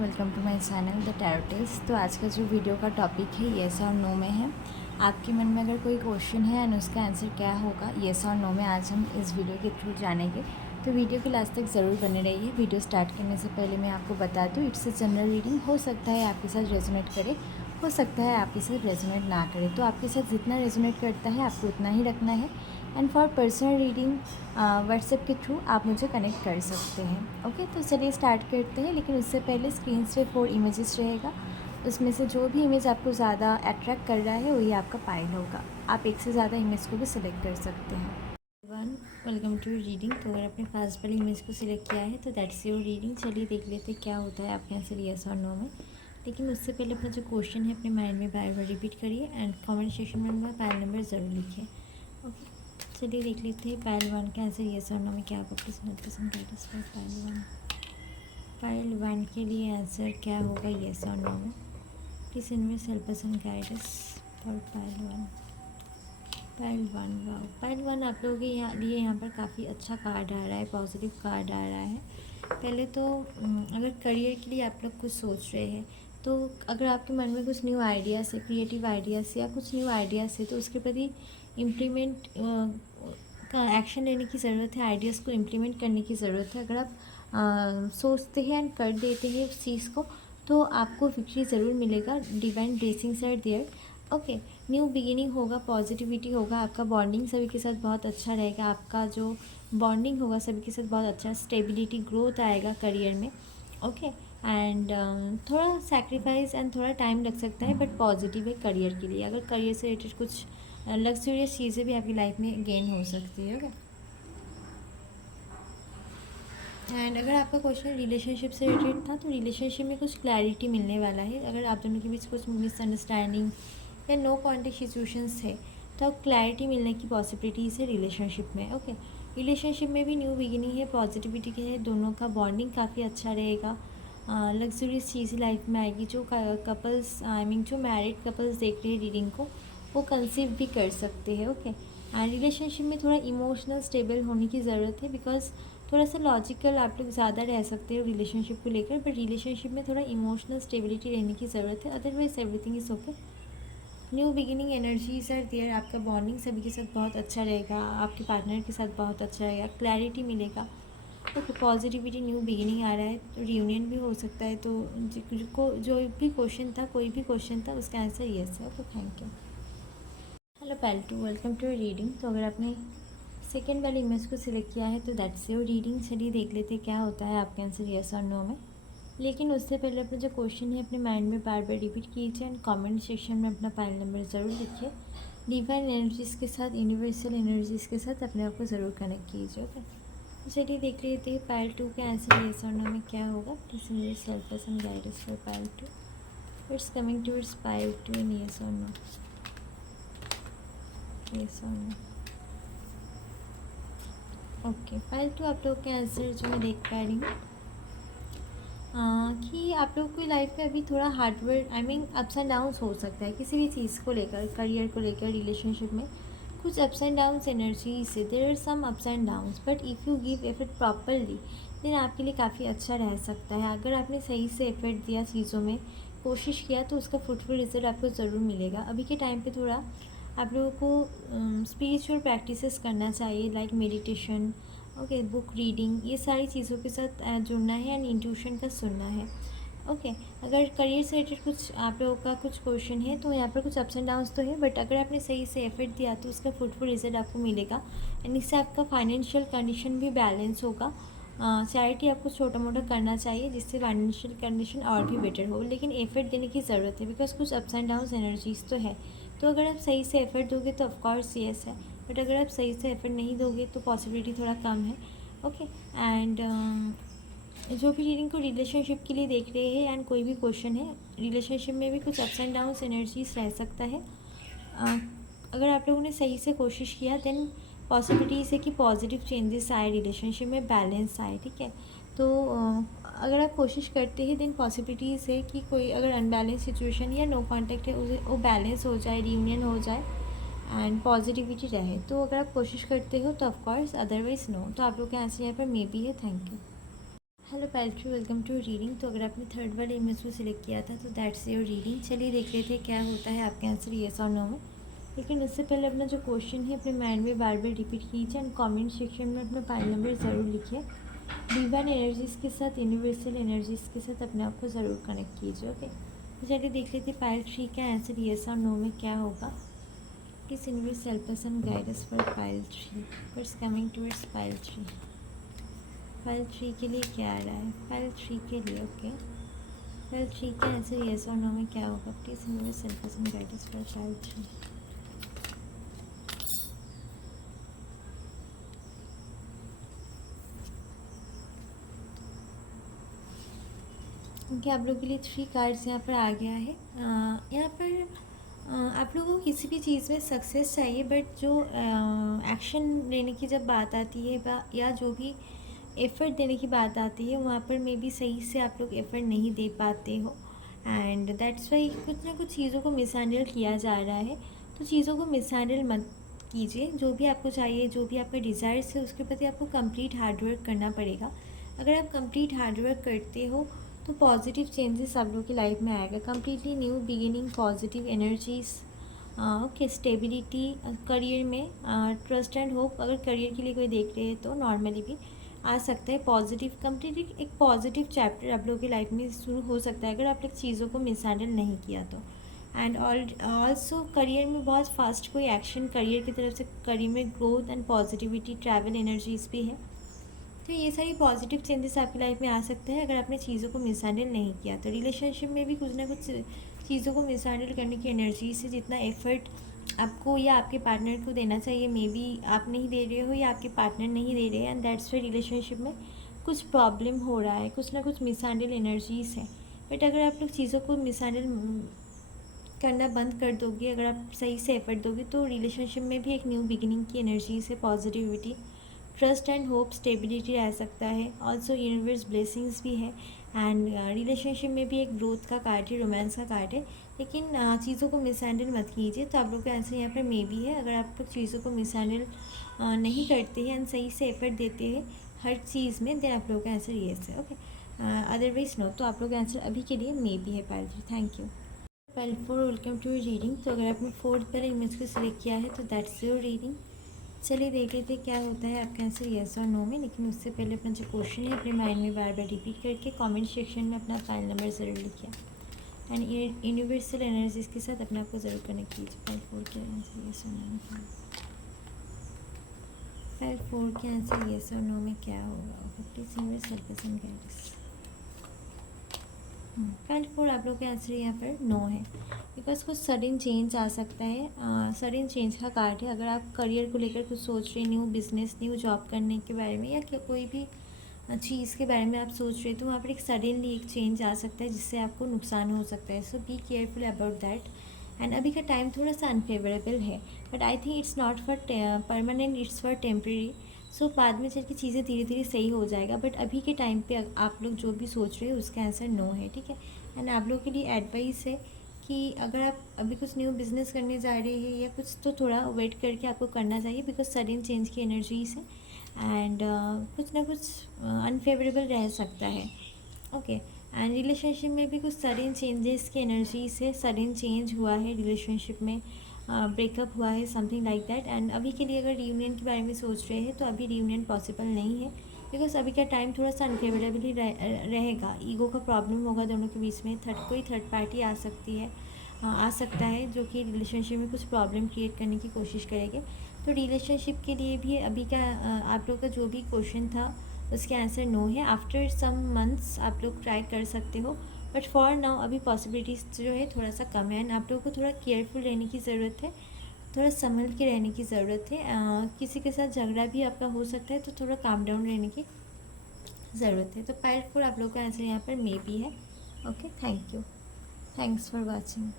Welcome to my channel the tarotist. तो आज का जो वीडियो का टॉपिक है येस और नो में है। आपके मन में अगर कोई क्वेश्चन है एंड उसका आंसर क्या होगा येस और नो में, आज हम इस वीडियो के थ्रू जानेंगे। तो वीडियो के लास्ट तक ज़रूर बने रहिए। वीडियो स्टार्ट करने से पहले मैं आपको बता दूँ, इट्स अ जनरल रीडिंग। हो सकता है आपके साथ रेजोनेट करे, हो सकता है आपके साथ रेजोनेट ना करे। तो आपके साथ जितना रेजोनेट करता है आपको उतना ही रखना है। And for personal reading WhatsApp के थ्रू आप मुझे कनेक्ट कर सकते हैं। ओके, तो चलिए स्टार्ट करते हैं। लेकिन उससे पहले स्क्रीन पे 4 इमेजेस रहेगा, उसमें से जो भी इमेज आपको ज़्यादा अट्रैक्ट कर रहा है वही आपका पाइल होगा। आप एक से ज़्यादा इमेज को भी सिलेक्ट कर सकते हैं। Welcome to reading. तो अगर आपने फर्स्ट वाली इमेज को सिलेक्ट किया है तो दैट्स योर रीडिंग। चलिए देख लेते क्या होता है आपके आंसर येस और नो में। लेकिन उससे पहले अपना जो क्वेश्चन है अपने माइंड में बार बार रिपीट करिए एंड कमेंट सेक्शन में अपना पाइल नंबर ज़रूर लिखिए। ओके, चलिए देख लेते हैं पाइल 1 का आंसर येस और नो में क्या होगा। प्लीज़ नोट पसंद कर पाइल 1 के लिए आंसर क्या होगा येस और नो में। Please inverse help us and guide us for pile 1। Pile 1 आप लोगों के लिए यहाँ पर काफ़ी अच्छा कार्ड आ रहा है, पॉजिटिव कार्ड आ रहा है। पहले तो अगर करियर के लिए आप लोग कुछ सोच रहे हैं तो अगर आपके मन में कुछ न्यू आइडियाज़ है, क्रिएटिव आइडियाज़ या कुछ न्यू आइडियाज़ है तो उसके प्रति इम्प्लीमेंट का एक्शन लेने की ज़रूरत है, आइडियाज़ को इम्प्लीमेंट करने की ज़रूरत है। अगर आप सोचते हैं एंड कर देते हैं उस चीज़ को तो आपको विक्ट्री ज़रूर मिलेगा। Divine blessings are there. Okay, new beginning होगा, पॉजिटिविटी होगा, आपका बॉन्डिंग सभी के साथ बहुत अच्छा रहेगा। आपका जो बॉन्डिंग होगा सभी के साथ बहुत अच्छा, स्टेबिलिटी ग्रोथ आएगा करियर में। ओके, एंड थोड़ा सैक्रिफाइस एंड थोड़ा टाइम लग सकता है बट पॉजिटिव है करियर के लिए। अगर करियर से रिलेटेड कुछ लग्जरियस चीज़ें भी आपकी लाइफ में गेन हो सकती है। ओके, एंड अगर आपका क्वेश्चन रिलेशनशिप से रिलेटेड था तो रिलेशनशिप में कुछ क्लैरिटी मिलने वाला है। अगर आप दोनों के बीच कुछ मिसअंडरस्टैंडिंग या नो कॉन्टेक्ट सिचुएशंस थे तो अब क्लैरिटी मिलने की पॉसिबिलिटीज़ है रिलेशनशिप में। ओके, रिलेशनशिप में भी न्यू बिगिनिंग है, पॉजिटिविटी के है, दोनों का बॉन्डिंग काफ़ी अच्छा रहेगा। लग्जरियस चीज़ें लाइफ में आएगी। जो कपल्स आई मीन जो मैरिड कपल्स देख रहे हैं रीडिंग को वो कंसीव भी कर सकते हैं। ओके, एंड रिलेशनशिप में थोड़ा इमोशनल स्टेबल होने की ज़रूरत है बिकॉज थोड़ा सा लॉजिकल आप लोग ज़्यादा रह सकते हो रिलेशनशिप को लेकर, बट रिलेशनशिप में थोड़ा इमोशनल स्टेबिलिटी रहने की ज़रूरत है। Otherwise everything is okay. New beginning energies are there. आपका बॉन्डिंग सभी के साथ बहुत अच्छा रहेगा, आपके पार्टनर के साथ बहुत अच्छा रहेगा, क्लैरिटी मिलेगा। ओके, पॉजिटिविटी, न्यू बिगिनिंग आ रहा है, तो रियूनियन भी हो सकता है। तो जो भी क्वेश्चन था, कोई भी क्वेश्चन था उसका आंसर येस है। Okay, thank you. Hello pile 2, welcome to your reading. तो अगर आपने सेकेंड वाली इमेज को सिलेक्ट किया है तो दैट्स योर रीडिंग। चलिए देख लेते क्या होता है आपका आंसर येस और नो में। लेकिन उससे पहले अपना जो क्वेश्चन है अपने माइंड में बार बार रिपीट कीजिए एंड कमेंट सेक्शन में अपना पाइल नंबर ज़रूर लिखिए। डिवाइन एनर्जीज़ के साथ, यूनिवर्सल एनर्जीज़ के साथ अपने आप को ज़रूर कनेक्ट कीजिए। ओके, तो चलिए देख लेते हैं पाइल 2 के आंसर येस और नो में क्या होगा। प्लीज़ मेरे self us and guide us for pile 2। It's coming towards pile 2 in yes और नो। येस और नो। ओके, पाइल 2 आप लोग के आंसर जो मैं देख पा रही हूँ कि आप लोग की लाइफ में अभी थोड़ा hard work I mean ups and downs हो सकता है किसी भी चीज़ को लेकर, करियर को लेकर, रिलेशनशिप में कुछ अप्स एंड डाउन्स एनर्जी से। There are some ups and downs but if you give effort properly then आपके लिए काफ़ी अच्छा रह सकता है। अगर आपने सही से एफर्ट दिया, चीज़ों में कोशिश किया तो उसका फ्रूटफुल रिजल्ट आपको ज़रूर मिलेगा। अभी के टाइम पे थोड़ा आप लोगों को स्पिरिचुअल प्रैक्टिसेस करना चाहिए, like meditation, okay, book reading, ये सारी चीज़ों के साथ जुड़ना है एंड इंट्यूशन का सुनना है। ओके, अगर करियर से रिलेटेड कुछ आप लोगों का कुछ क्वेश्चन है तो यहाँ पर कुछ अप्स एंड डाउन्स तो है बट अगर आपने सही से एफर्ट दिया तो उसका फ्रूटफुल रिजल्ट आपको मिलेगा। एंड इससे आपका फाइनेंशियल कंडीशन भी बैलेंस होगा। चैरिटी आपको छोटा मोटा करना चाहिए जिससे फाइनेंशियल कंडीशन और भी बेटर हो, लेकिन एफर्ट देने की ज़रूरत है बिकॉज कुछ अप्स एंड डाउन्स एनर्जीज तो है। तो अगर आप सही से एफर्ट दोगे तो ऑफकोर्स येस है, बट अगर आप सही से एफर्ट नहीं दोगे तो पॉसिबिलिटी थोड़ा कम है। ओके, एंड जो भी रीडिंग को रिलेशनशिप के लिए देख रहे हैं एंड कोई भी क्वेश्चन है, रिलेशनशिप में भी कुछ अप्स एंड डाउन्स एनर्जीज रह सकता है। अगर आप लोगों ने सही से कोशिश किया देन पॉसिबिलिटीज़ है कि पॉजिटिव चेंजेस आए, रिलेशनशिप में बैलेंस आए। ठीक है, तो अगर आप कोशिश करते हैं देन पॉसिबिलिटीज़ है कि कोई अगर अनबैलेंस सिचुएशन या नो कांटेक्ट है उसे वो बैलेंस हो जाए, रियूनियन हो जाए एंड पॉजिटिविटी रहे। तो अगर आप कोशिश करते हो तो ऑफकोर्स, अदरवाइज नो। तो आप लोग के आंसर यहाँ पर मे बी है। Thank you. Hello paltry, welcome to reading. तो अगर आपने थर्ड वाले इमेज को सिलेक्ट किया था तो दैट्स योर रीडिंग। चलिए देख लेते हैं क्या होता है आपके आंसर येस और नो में। लेकिन उससे पहले अपना जो क्वेश्चन है अपने माइंड में बार बार रिपीट कीजिए एंड कमेंट सेक्शन में अपना फाइल नंबर ज़रूर लिखिए। डिवाइन एनर्जीज़ के साथ, यूनिवर्सल एनर्जीज़ के साथ अपने आप को ज़रूर कनेक्ट कीजिए। ओके, तो चलिए देख लेते हैं पाइल 3 का आंसर येस और नो में क्या होगा। Please universe help us and guide us for pile 3. What's coming towards pile 3? Pile 3 के लिए क्या आ रहा है? Pile 3 के लिए ओके। Pile 3 का आंसर yes और no में क्या होगा? Please universe help us and guide us for pile 3. Okay, आप लोगों के लिए 3 कार्ड्स यहाँ पर आ गया है। यहाँ पर आप लोगों को किसी भी चीज़ में सक्सेस चाहिए, बट जो एक्शन लेने की जब बात आती है या जो भी एफ़र्ट देने की बात आती है वहाँ पर मे बी सही से आप लोग एफ़र्ट नहीं दे पाते हो एंड दैट्स वाई कुछ ना कुछ चीज़ों को मिसहैंडल किया जा रहा है। तो चीज़ों को मिसहैंडल मत कीजिए। जो भी आपको चाहिए, जो भी आपका डिज़ायर्स है उसके प्रति आपको कंप्लीट हार्डवर्क करना पड़ेगा। अगर आप कंप्लीट हार्डवर्क करते हो तो पॉजिटिव चेंजेस आप लोगों की लाइफ में आएगा। Completely new beginning, positive energies, okay, stability career में, ट्रस्ट एंड होप। अगर करियर के लिए कोई देख रहे हैं तो नॉर्मली भी आ सकता है। पॉजिटिव कम्प्लीटली एक पॉजिटिव चैप्टर आप लोगों की लाइफ में शुरू हो सकता है अगर आप लोग चीज़ों को मिसहैंडल नहीं किया तो। एंड ऑल्सो करियर में बहुत फास्ट कोई एक्शन करियर की तरफ से, करियर में growth and positivity, travel energies भी है। तो ये सारी पॉजिटिव चेंजेस आपकी लाइफ में आ सकते हैं अगर आपने चीज़ों को मिसहैंडल नहीं किया तो। रिलेशनशिप में भी कुछ ना कुछ चीज़ों को मिसहैंडल करने की एनर्जी से जितना एफर्ट आपको या आपके पार्टनर को देना चाहिए, मे बी आप नहीं दे रहे हो या आपके पार्टनर नहीं दे रहे हैं एंड दैट्स वाई रिलेशनशिप में कुछ प्रॉब्लम हो रहा है, कुछ ना कुछ मिसहैंडल एनर्जीज़ है। बट अगर आप लोग चीज़ों को मिसहैंडल करना बंद कर दोगे, अगर आप सही से एफर्ट दोगे तो रिलेशनशिप में भी एक न्यू बिगिनिंग की एनर्जी से positivity, trust and hope, stability रह सकता है। ऑल्सो यूनिवर्स ब्लेसिंग्स भी है एंड रिलेशनशिप में भी एक ग्रोथ का कार्ड है, रोमांस का कार्ड है। लेकिन चीज़ों को मिसहैंडल मत कीजिए। तो आप लोग का आंसर यहाँ पर मे बी है। अगर आप लोग चीज़ों को मिसहैंडल नहीं करते हैं एंड सही से एफर्ट देते हैं हर चीज़ में, देन आप लोगों का आंसर येस है। Okay, otherwise no. तो आप लोग का आंसर अभी के लिए मे बी है pile 3। Thank you. Pile 4, welcome to reading. तो अगर आपने 4th पहले इमेज को सिलेक्ट किया है तो दैट्स योर रीडिंग। चलिए देख लेते क्या होता है आपका आंसर येस और नो में। लेकिन उससे पहले अपना जो क्वेश्चन है अपने माइंड में बार बार रिपीट करके कमेंट सेक्शन में अपना फाइल नंबर ज़रूर लिखिए एंड यूनिवर्सल एनर्जीज के साथ अपने आप को ज़रूर कनेक्ट कीजिए। फाइल 4 के आंसर येस और नो में, फाइल 4 के आंसर येस और नो में क्या होगा। Please universe help us and guide us. File 4 आप लोग के आंसर यहाँ पर नो है बिकॉज कुछ सडन चेंज आ सकता है। सडन चेंज का कार्ड है। अगर आप करियर को लेकर कुछ सोच रहे, न्यू बिजनेस, न्यू जॉब करने के बारे में या कोई भी चीज़ के बारे में आप सोच रहे तो वहाँ पर एक सडनली एक चेंज आ सकता है जिससे आपको नुकसान हो सकता है। So be careful about that. And अभी का टाइम थोड़ा सा अनफेवरेबल है but I think it's not for permanent, it's for temporary. So बाद में चल के चीज़ें धीरे धीरे सही हो जाएगा। बट अभी के टाइम पे आप लोग जो भी सोच रहे हो उसका आंसर नो है, ठीक है। एंड आप लोगों के लिए एडवाइस है कि अगर आप अभी कुछ न्यू बिज़नेस करने जा रहे हैं या कुछ तो थोड़ा वेट करके आपको करना चाहिए बिकॉज सडन चेंज की एनर्जीज है एंड कुछ ना कुछ अनफेवरेबल रह सकता है। ओके, एंड रिलेशनशिप में भी कुछ सडन चेंजेस की एनर्जी से सडन चेंज हुआ है रिलेशनशिप में, ब्रेकअप हुआ है, समथिंग लाइक दैट। एंड अभी के लिए अगर रियूनियन के बारे में सोच रहे हैं तो अभी रियूनियन पॉसिबल नहीं है बिकॉज अभी का टाइम थोड़ा सा अनफेवरेबल ही रहेगा। ईगो का प्रॉब्लम होगा दोनों के बीच में। कोई थर्ड पार्टी आ सकती है, आ सकता है जो कि रिलेशनशिप में कुछ प्रॉब्लम क्रिएट करने की कोशिश करेंगे। तो रिलेशनशिप के लिए भी अभी का आप लोग का जो भी क्वेश्चन था उसके आंसर नो है। आफ्टर सम मंथ्स आप लोग ट्राई कर सकते हो बट फॉर नाउ अभी पॉसिबिलिटीज़ जो है थोड़ा सा कम है एंड आप लोगों को थोड़ा केयरफुल रहने की ज़रूरत है, थोड़ा संभल के रहने की ज़रूरत है। किसी के साथ झगड़ा भी आपका हो सकता है तो थोड़ा काम डाउन रहने की ज़रूरत है। तो पाइल 4 आप लोग का आंसर यहाँ पर मे बी है। Okay, thank you, thanks for watching.